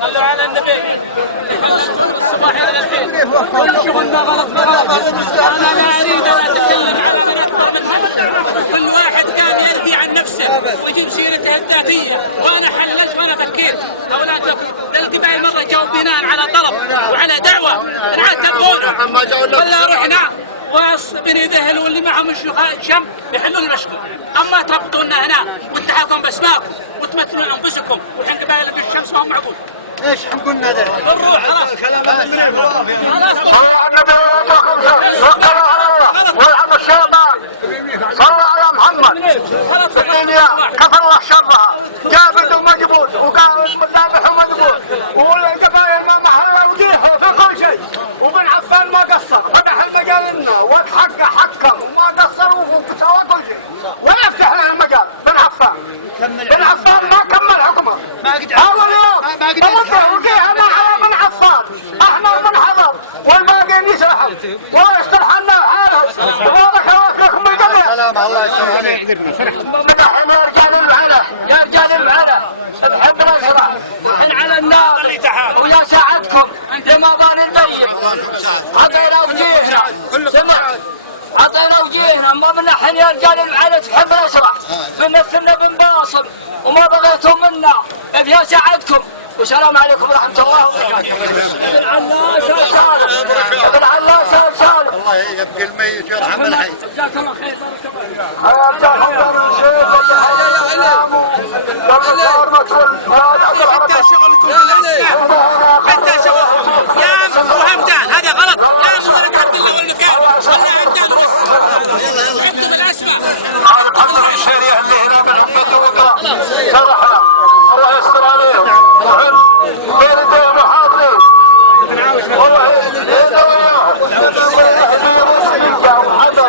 صلوا على النبي. الصباح على الخير. كل شغلنا غلط. انا لا اريد ان اتكلم على من اكثر من حد. كل واحد قام يلقي عن نفسه ويجيب سيرته الذاتيه، وانا حللت وانا فكيت. اولاد القبائل مره جاوا بناء على طلب وعلى دعوه نعتبرونه ولا رحنا بني ذهل واللي معهم الشيوخ شم يحلون المشكله. اما تربطونا هنا وانتحلكم باسماءكم وتمثلون انفسكم وحين قبائل بالشمس ما هم معقول. ايش حنقولنا ذا؟ بالروح خلاص. والعم الشيطان صلى على محمد الدنيا كفر الله شرها جابت ومجبول وقال مذابح ومذبول والقبائل ما محل وجيحه في كل شيء وبن عفان ما قصر فتح المجال لنا والحق حكم وما قصر وسوى كل شيء ولا يفتح لنا المجال بن عفان ما كمل حكمه اول يوم توضح وجيهنا على بن عفان احمر بن حضر والباقيين يسرحوا ولا يسترحنا حاله سلام الله يسر عليك. نحن يا رجال العلا يا رجال العلا بحب نشرح نحن على النار ويا ساعدكم رمضان البيت عطينا وجيهنا سمعت عطينا وجيهنا ما من نحن يا رجال العلا تحب نشرح بنمثلنا بنباصل وما بغيتم منا يا ساعدكم والسلام عليكم ورحمة الله وبركاته. ابن علاش يا سالم ابن علاش يا سالم الله يبقي الميت ويرحم الحي. جزاك الله خير بارك حتى شغلكم يا وهمدان هذا غلط. يا مدرك عبد الله والمكان ولا عندنا عندهم الاسماء. الحمد الشريعة اللي هنا بالحفظ وقرا شرحنا الله يستر عليهم وغير الدين محاضرين والله هذا